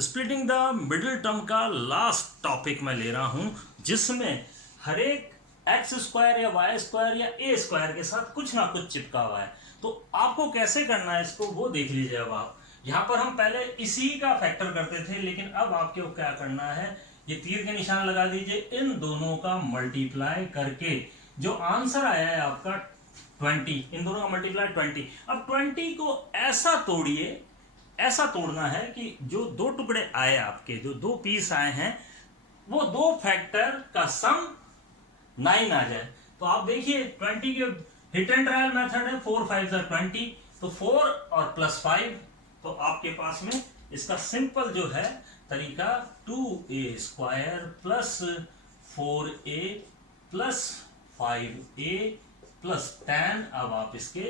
Splitting the middle term का last topic मैं ले रहा हूं जिसमें हर एक एक्स स्क्वायर या वाई स्क्वायर या ए स्क्वायर के साथ कुछ ना कुछ चिपका हुआ है। तो आपको कैसे करना है इसको वो देख लीजिए। अब आप यहाँ पर हम पहले इसी का फैक्टर करते थे, लेकिन अब आपको क्या करना है, ये तीर के निशान लगा दीजिए, इन दोनों का मल्टीप्लाई करके जो आंसर आया है आपका 20, इन दोनों का मल्टीप्लाई 20। अब 20 को ऐसा तोड़िए, ऐसा तोड़ना है कि जो दो टुकड़े आए आपके, जो दो पीस आए हैं, वो दो फैक्टर का सम 9 आ जाए। तो आप देखिए 20 के हिट एंड ट्रायल मेथड है, 4 5 20, तो 4 और +5, तो आपके पास में इसका सिंपल जो है तरीका 2a² plus 4a plus 5a plus 10। अब आप इसके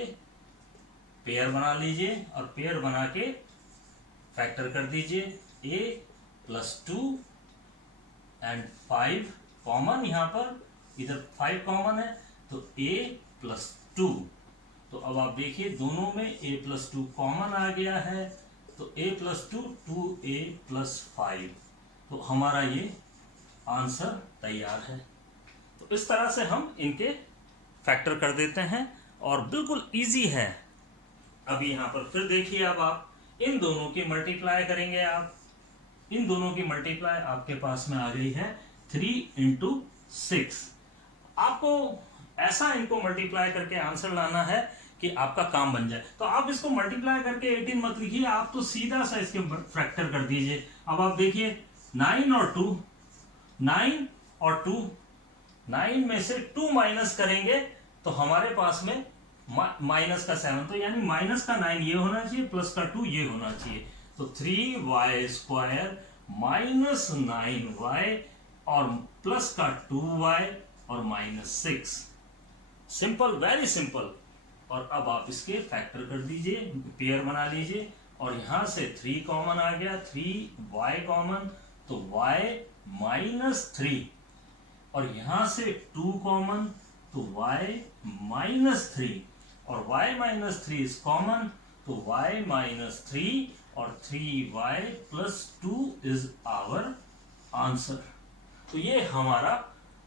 पेयर बना लीजिए और पेयर बना के फैक्टर कर दीजिए। a प्लस 2 एंड 5 कॉमन, यहां पर इधर 5 कॉमन है तो a प्लस 2। तो अब आप देखिए दोनों में a प्लस 2 कॉमन आ गया है, तो a प्लस 2 2a प्लस 5, तो हमारा ये आंसर तैयार है। तो इस तरह से हम इनके फैक्टर कर देते हैं और बिल्कुल इजी है। अभी यहां पर फिर देखिए, अब आप इन दोनों की मल्टीप्लाई करेंगे, आप इन दोनों की मल्टीप्लाई आपके पास में आ गई है 3 इंटू 6। आपको ऐसा इनको मल्टीप्लाई करके आंसर लाना है कि आपका काम बन जाए। तो आप इसको मल्टीप्लाई करके 18 मत लिखिए, आप तो सीधा सा इसके फैक्टर कर दीजिए। अब आप देखिए 9 और 2, 9 और 2, 9 में से 2 माइनस करेंगे तो हमारे पास में माइनस का 7, तो यानी माइनस का 9 ये होना चाहिए, प्लस का 2 ये होना चाहिए। तो 3y² माइनस 9y और प्लस का 2y और माइनस 6। Simple, very simple. और अब आप इसके फैक्टर कर दीजिए, पेयर बना लीजिए, और यहां से 3 कॉमन आ गया, 3y कॉमन, तो y माइनस 3, और यहां से 2 कॉमन तो y माइनस 3, और y माइनस 3 इज कॉमन, तो y माइनस 3 और 3y plus 2 is our answer. तो ये हमारा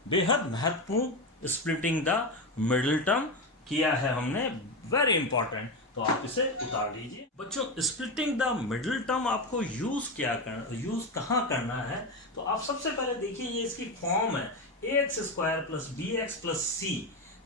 बेहद महत्वपूर्ण स्प्लिटिंग द मिडिल टर्म किया है हमने, वेरी इंपॉर्टेंट। तो आप इसे उतार लीजिए। बच्चों, स्प्लिटिंग द मिडिल टर्म आपको यूज कहाँ करना है, तो आप सबसे पहले देखिए ये इसकी फॉर्म है ax² plus bx plus c।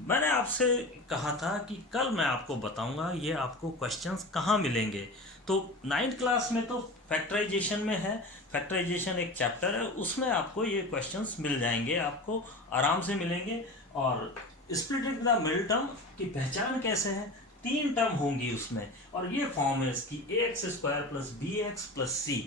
मैंने आपसे कहा था कि कल मैं आपको बताऊंगा ये आपको क्वेश्चंस कहाँ मिलेंगे। तो 9th क्लास में तो फैक्टराइजेशन में है, फैक्टराइजेशन एक चैप्टर है, उसमें आपको ये क्वेश्चंस मिल जाएंगे, आपको आराम से मिलेंगे। और स्प्लिटिंग द मिडिल टर्म की पहचान कैसे है, 3 टर्म होंगी उसमें, और ये फॉर्म है इसकी ax² plus bx plus c,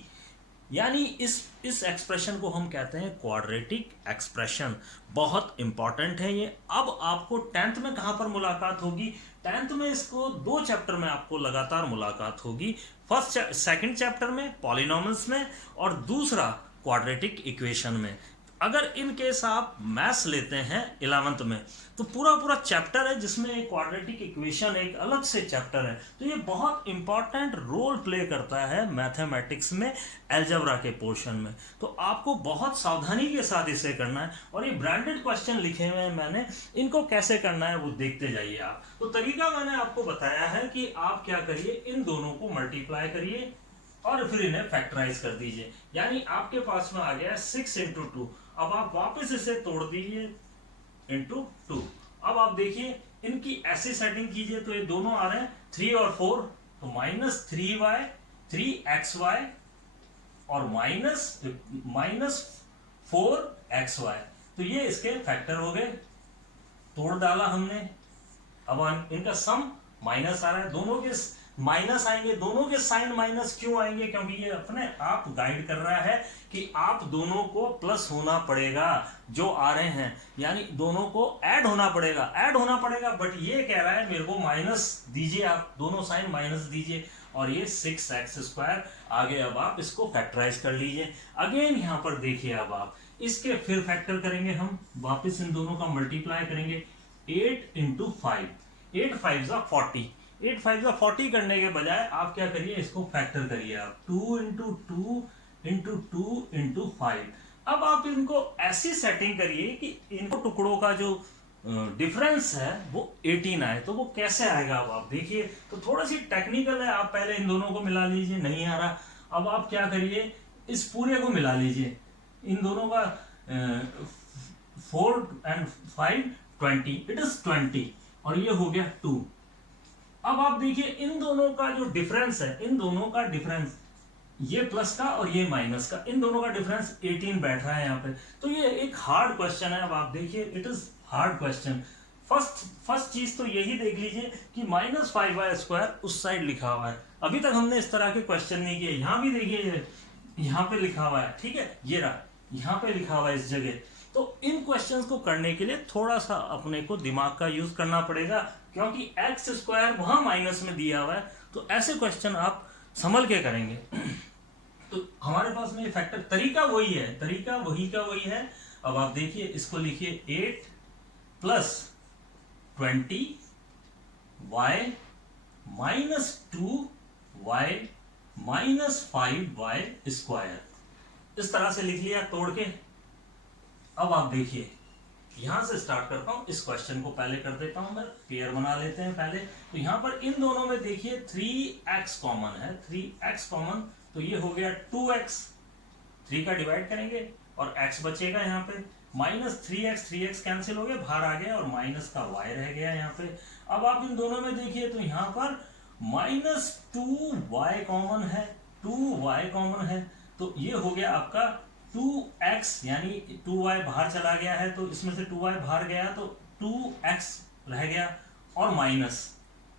यानी इस एक्सप्रेशन को हम कहते हैं क्वाड्रेटिक एक्सप्रेशन। बहुत इंपॉर्टेंट है ये। अब आपको 10th में कहां पर मुलाकात होगी, 10th में इसको 2 चैप्टर में आपको लगातार मुलाकात होगी। सेकंड चैप्टर में पॉलिनॉमियल्स में, और दूसरा क्वाड्रेटिक इक्वेशन में। अगर इन केस आप मैथ्स लेते हैं 11th में, तो पूरा चैप्टर है जिसमें एक क्वाड्रेटिक इक्वेशन एक अलग से चैप्टर है। तो ये बहुत इंपॉर्टेंट रोल प्ले करता है मैथमेटिक्स में, अलजेब्रा के पोर्शन में। तो आपको बहुत सावधानी के साथ इसे करना है, और ये ब्रांडेड क्वेश्चन लिखे हुए हैं मैंने, इनको कैसे करना है वो देखते जाइए आप। तो तरीका मैंने आपको बताया है कि आप क्या करिए, इन दोनों को मल्टीप्लाई करिए और फिर इन्हें फैक्टराइज कर दीजिए, यानी आपके पास में आ गया 6 इंटू 2। अब आप वापस इसे तोड़ दीजिए इंटू 2। अब आप देखिए इनकी ऐसी सेटिंग कीजिए, तो ये दोनों आ रहे हैं 3 और 4, तो माइनस 3y 3xy और माइनस 4xy, तो ये इसके फैक्टर हो गए। तोड़ डाला हमने। अब इनका सम माइनस आ रहा है, दोनों के माइनस आएंगे, दोनों के साइन माइनस क्यों आएंगे, क्योंकि ये अपने आप गाइड कर रहा है कि आप दोनों को प्लस होना पड़ेगा जो आ रहे हैं, यानी दोनों को ऐड होना पड़ेगा, बट ये कह रहा है मेरे को माइनस दीजिए, आप दोनों साइन माइनस दीजिए, और ये 6x²। आगे अब आप इसको फैक्टराइज कर लीजिए। अगेन यहां पर देखिए, अब आप इसके फिर फैक्टर करेंगे, हम वापस इन दोनों का मल्टीप्लाई करेंगे। 8 इंटू 5, 8 5 40, 8 5 40 करने के बजाय आप क्या करिए, इसको फैक्टर करिए। आप 2 इंटू 2 इंटू 2 इंटू 5। अब आप इनको ऐसी सेटिंग करिए कि इनको टुकड़ों का जो डिफरेंस है वो 18 आए। तो वो कैसे आएगा अब आप देखिए। तो थोड़ा सी टेक्निकल है, आप पहले इन दोनों को मिला लीजिए, नहीं आ रहा। अब आप क्या करिए, इस पूरे को मिला लीजिए, इन दोनों का 4 एंड 5 20, इट इज 20 और ये हो गया 2। अब आप देखिए इन दोनों का जो डिफरेंस है, इन दोनों का डिफरेंस, ये प्लस का और ये माइनस का, इन दोनों का डिफरेंस 18 बैठ रहा है यहाँ पे। तो ये एक हार्ड क्वेश्चन है। अब आप देखिए it is hard question. First चीज तो यही देख लीजिए कि -5y² उस साइड लिखा हुआ है। अभी तक हमने इस तरह के क्वेश्चन नहीं किए। यहाँ भी देखिए यहाँ पे लिखा हुआ है, ठीक है, ये रहा, यहाँ पे लिखा हुआ है इस जगह। तो इन क्वेश्चंस को करने के लिए थोड़ा सा अपने को दिमाग का यूज करना पड़ेगा, क्योंकि x² वहां माइनस में दिया हुआ है। तो ऐसे क्वेश्चन आप संभल के करेंगे। तो हमारे पास में फैक्टर तरीका वही है, तरीका वही का वही है। अब आप देखिए इसको लिखिए 8 plus 20 y minus 2y minus 5y²। इस तरह से लिख लिया तोड़ के। अब आप देखिए यहां से स्टार्ट करता हूं, इस क्वेश्चन को पहले कर देता हूं, मैं पेयर बना लेते हैं पहले। तो यहां पर इन दोनों में देखिए 3x कॉमन है, 3x कॉमन, तो ये हो गया 2x, 3 का डिवाइड करेंगे और x बचेगा यहाँ पे, माइनस 3x कैंसिल हो गया, बाहर आ गया और माइनस का y रह गया यहाँ पे। अब आप इन दोनों में देखिए तो यहाँ पर -2y कॉमन है, 2y कॉमन है, तो ये हो गया आपका 2x, यानी 2y बाहर चला गया है, तो इसमें से 2y बाहर गया तो 2x रह गया, और माइनस,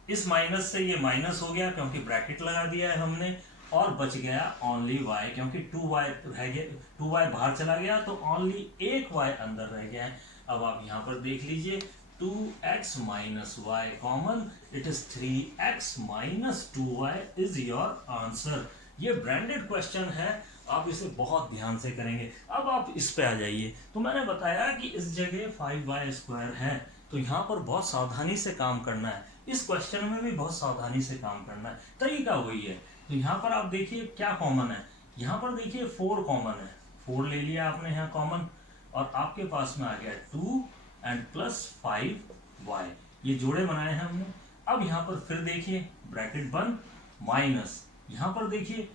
इस माइनस से ये माइनस हो गया क्योंकि ब्रैकेट लगा दिया है हमने, और बच गया ओनली y, क्योंकि 2y रह गया, 2y बाहर चला गया तो ओनली एक y अंदर रह गया है। अब आप यहाँ पर देख लीजिए 2x minus y common, it is 3x minus 2y is your answer. ये ब्रांडेड क्वेश्चन है, आप इसे बहुत ध्यान से करेंगे। अब आप इस पे आ जाइए। तो मैंने बताया कि इस जगह 5y² है, तो यहाँ पर बहुत सावधानी से काम करना है। इस क्वेश्चन में भी बहुत सावधानी से काम करना है, तरीका वही है। तो यहाँ पर आप देखिए क्या कॉमन है, यहाँ पर देखिए 4 कॉमन है, 4 ले लिया आपने यहाँ कॉमन, और आपके पास में आ गया 2 एंड प्लस 5y, ये जोड़े बनाए हैं हमने। अब यहाँ पर फिर देखिए ब्रैकेट बंद, माइनस, यहाँ पर देखिए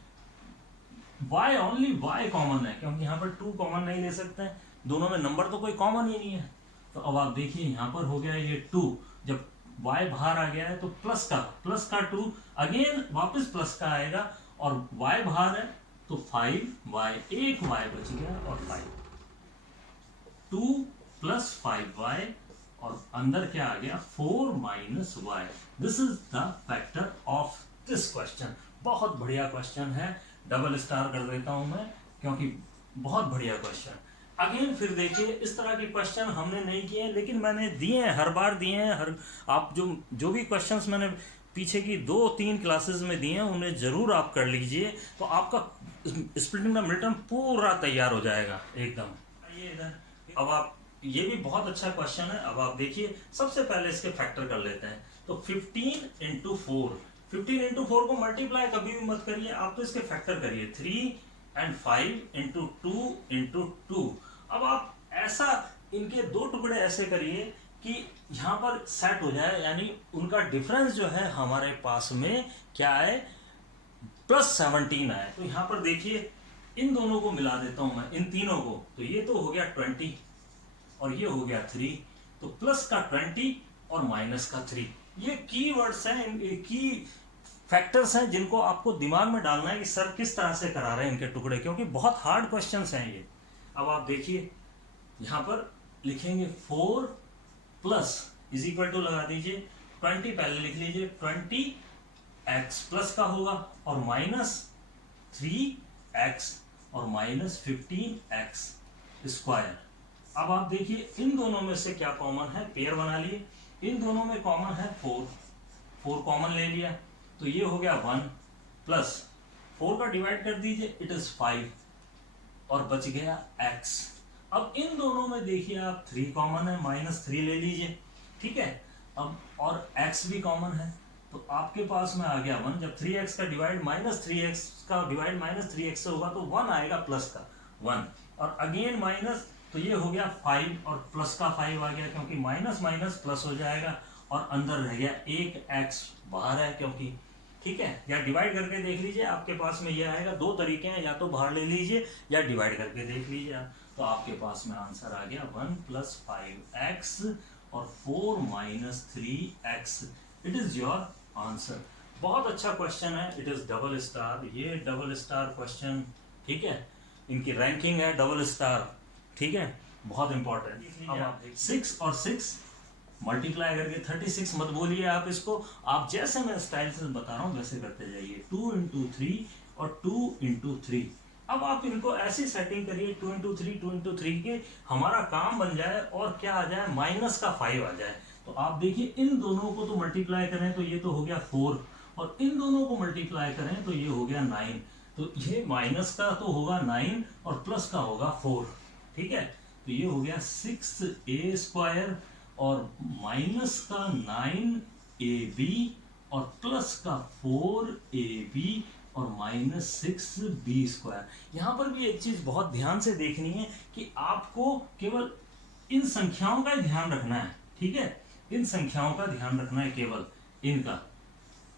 y, ओनली y कॉमन है, क्योंकि यहाँ पर 2 कॉमन नहीं ले सकते हैं, दोनों में नंबर तो कोई कॉमन ही नहीं है। तो अब आप देखिए यहाँ पर हो गया ये 2, जब y बाहर आ गया है तो प्लस का 2 अगेन वापस प्लस का आएगा, और y बाहर है तो 5y, एक y बच गया, और 2 प्लस 5y, और अंदर क्या आ गया 4 minus y। This is the factor of this question. बहुत बढ़िया क्वेश्चन है, डबल स्टार कर देता हूं मैं, क्योंकि बहुत बढ़िया क्वेश्चन। अगेन फिर देखिए इस तरह के क्वेश्चन हमने नहीं किए, लेकिन मैंने दिए हैं, हर बार दिए हैं। हर आप जो भी क्वेश्चंस मैंने पीछे की 2-3 क्लासेस में दिए हैं, उन्हें जरूर आप कर लीजिए, तो आपका स्प्लिटिंग द मिड टर्म पूरा तैयार हो जाएगा एकदम। आइए इधर, अब आप, ये भी बहुत अच्छा क्वेश्चन है। अब आप देखिए सबसे पहले इसके फैक्टर कर लेते हैं। तो 15 इंटू 4, 15 इंटू 4 को मल्टीप्लाई कभी भी मत करिए, आप तो इसके फैक्टर करिए, 3 एंड 5 इंटू 2 इंटू 2। अब आप ऐसा इनके 2 टुकड़े ऐसे करिए कि यहाँ पर सेट हो जाए, यानी उनका डिफरेंस जो है हमारे पास में क्या है, +17 आए। तो यहाँ पर देखिए इन दोनों को मिला देता हूं मैं, इन तीनों को, तो ये तो हो गया 20 और ये हो गया 3, तो प्लस का 20 और माइनस का 3। ये की वर्ड्स हैं, की फैक्टर्स हैं जिनको आपको दिमाग में डालना है कि सर किस तरह से करा रहे हैं इनके टुकड़े, क्योंकि बहुत हार्ड क्वेश्चंस हैं ये। अब आप देखिए यहाँ पर लिखेंगे 4 प्लस इज इक्वल टू लगा दीजिए 20, पहले लिख लीजिए 20x प्लस का होगा, और माइनस 3x और माइनस 15x²। अब आप देखिए इन दोनों में से क्या कॉमन है, पेयर बना लिए। इन दोनों में कॉमन है 4 कॉमन ले लिया, तो ये हो गया 1 प्लस 4 का डिवाइड कर दीजिए, इट इज 5, और बच गया x। अब इन दोनों में देखिए आप 3 कॉमन है, -3 ले लीजिए, ठीक है। अब और x भी कॉमन है, तो आपके पास में आ गया 1। जब 3x का डिवाइड माइनस 3x से होगा तो 1 आएगा प्लस का 1, और अगेन माइनस, तो ये हो गया 5 और प्लस का 5 आ गया, क्योंकि माइनस माइनस प्लस हो जाएगा, और अंदर रह गया एक x बाहर है क्योंकि, ठीक है। या डिवाइड करके देख लीजिए, आपके पास में ये आएगा। दो तरीके हैं, या तो बाहर ले लीजिए या डिवाइड करके देख लीजिए आप। तो आपके पास में आंसर आ गया 1 + 5x और 4 - 3x। It is your answer. बहुत अच्छा क्वेश्चन है, इट इज डबल स्टार, ये डबल स्टार क्वेश्चन, ठीक है। इनकी रैंकिंग है डबल स्टार, ठीक है, बहुत इंपॉर्टेंट। अब आप 6 और 6 मल्टीप्लाई करके 36 मत बोलिए आप इसको, आप जैसे मैं स्टाइल से बता रहा हूँ वैसे करते जाइए। 2 × 3 और 2 × 3। अब आप इनको ऐसी सेटिंग करिए 2 × 3 के हमारा काम बन जाए, और क्या आ जाए, माइनस का 5 आ जाए। तो आप देखिए इन दोनों को तो मल्टीप्लाई करें तो ये तो हो गया 4, और इन दोनों को मल्टीप्लाई करें तो ये हो गया 9। तो ये माइनस का तो होगा 9 और प्लस का होगा 4, ठीक है। तो ये हो गया 6a² और माइनस का 9ab और प्लस का 4ab और माइनस 6b²। यहाँ पर भी एक चीज बहुत ध्यान से देखनी है कि आपको केवल इन संख्याओं का ध्यान रखना है, ठीक है, इन संख्याओं का ध्यान रखना है केवल इनका।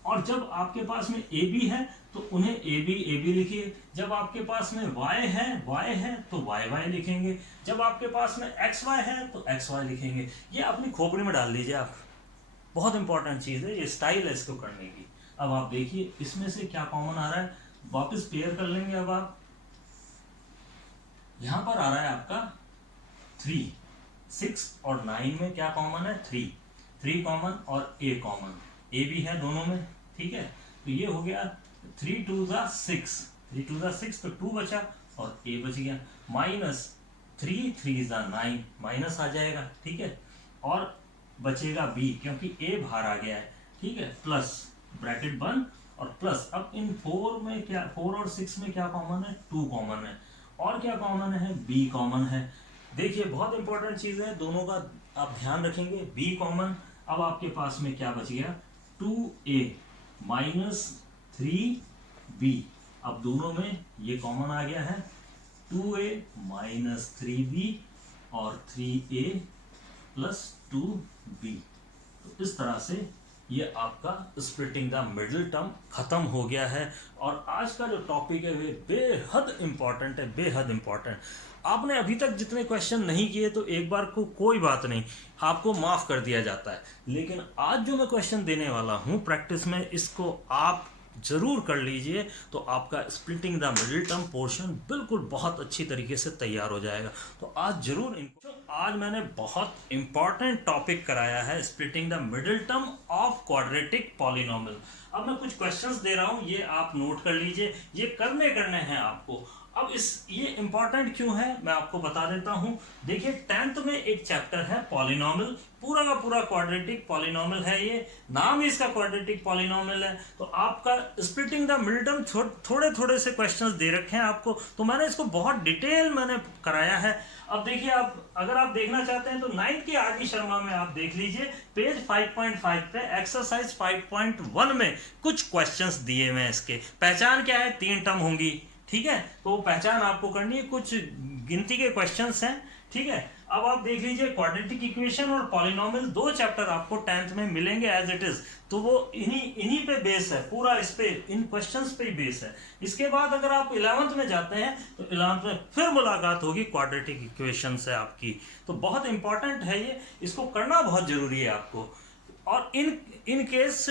और जब आपके पास में ab है तो उन्हें ab लिखिए, जब आपके पास में y है तो y लिखेंगे, जब आपके पास में xy है तो xy लिखेंगे। ये अपनी खोपड़ी में डाल दीजिए आप, बहुत इंपॉर्टेंट चीज है, ये स्टाइल है इसको करने की। अब आप देखिए इसमें से क्या कॉमन आ रहा है, वापस पेयर कर लेंगे। अब आप यहां पर आ रहा है आपका 3, 6 और 9 में क्या कॉमन है, 3 कॉमन और a कॉमन, a भी है दोनों में, ठीक है। तो ये हो गया 3 × 2 = 6, 3 × 2 = 6, तो 2 बचा और a बच गया, माइनस 3 × 3 = 9, माइनस आ जाएगा, ठीक है, और बचेगा b क्योंकि a बाहर आ गया है, ठीक है, प्लस ब्रैकेट बंद और प्लस। अब इन 4 में क्या, 4 और 6 में क्या कॉमन है, 2 कॉमन है, और क्या कॉमन है, b कॉमन है। देखिए बहुत इंपॉर्टेंट चीज है, दोनों का आप ध्यान रखेंगे, b कॉमन। अब आपके पास में क्या बच गया, 2a - 3b। अब दोनों में ये कॉमन आ गया है, 2a - 3b और 3a + 2b। तो इस तरह से ये आपका स्प्लिटिंग द मिडिल टर्म खत्म हो गया है। और आज का जो टॉपिक है वे बेहद इंपॉर्टेंट है, बेहद इंपॉर्टेंट। आपने अभी तक जितने क्वेश्चन नहीं किए तो एक बार को कोई बात नहीं, आपको माफ कर दिया जाता है, लेकिन आज जो मैं क्वेश्चन देने वाला हूं प्रैक्टिस में, इसको आप जरूर कर लीजिए, तो आपका splitting the middle term portion बिल्कुल बहुत अच्छी तरीके से तैयार हो जाएगा। तो आज जरूर इनको, आज मैंने बहुत इंपॉर्टेंट टॉपिक कराया है, splitting the middle term of quadratic polynomial. अब मैं कुछ क्वेश्चंस दे रहा हूं, ये आप नोट कर लीजिए, ये करने हैं आपको। अब ये इंपॉर्टेंट क्यों है मैं आपको बता देता हूं। देखिए 10th में एक चैप्टर है पॉलिनोमियल, पूरा का पूरा क्वाड्रेटिक पॉलिनोमियल है, ये नाम ही इसका क्वाड्रेटिक पॉलिनोमियल है। तो आपका स्प्लिटिंग द मिडिल टर्म थोड़े थोड़े से क्वेश्चंस दे रखे हैं आपको, तो मैंने इसको बहुत डिटेल मैंने कराया है। अब देखिए, आप अगर आप देखना चाहते हैं तो 9th की आर डी शर्मा में आप देख लीजिए, पेज 5.5 पे एक्सरसाइज 5.1 में कुछ क्वेश्चंस दिए हुए हैं। इसके पहचान क्या है, 3 टर्म होंगी, ठीक है, तो पहचान आपको करनी है, कुछ गिनती के क्वेश्चंस हैं, ठीक है। अब आप देख लीजिए क्वाड्रेटिक इक्वेशन और पॉलिनोमियल, 2 चैप्टर आपको 10th में मिलेंगे एज इट इज, तो वो इन्हीं पे बेस है, पूरा इस पे, इन क्वेश्चंस पे ही बेस है। इसके बाद अगर आप 11th में जाते हैं तो 11th में फिर मुलाकात होगी क्वाड्रेटिक इक्वेशन से आपकी। तो बहुत इंपॉर्टेंट है ये, इसको करना बहुत जरूरी है आपको। और इन केस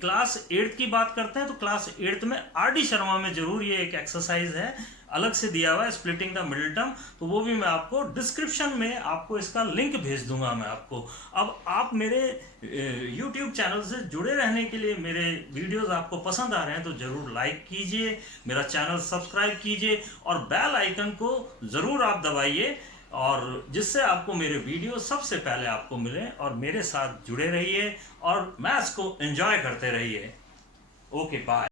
क्लास 8th की बात करते हैं तो क्लास 8th में आर डी शर्मा में जरूर ये एक एक्सरसाइज है, अलग से दिया हुआ है, स्प्लिटिंग द मिडिल टर्म, तो वो भी मैं आपको डिस्क्रिप्शन में आपको इसका लिंक भेज दूंगा मैं आपको। अब आप मेरे YouTube चैनल से जुड़े रहने के लिए, मेरे वीडियोस आपको पसंद आ रहे हैं तो जरूर लाइक कीजिए, मेरा चैनल सब्सक्राइब कीजिए और बेल आइकन को जरूर आप दबाइए, और जिससे आपको मेरे वीडियो सबसे पहले आपको मिले, और मेरे साथ जुड़े रहिए और मैथ्स को एंजॉय करते रहिए। Okay, bye.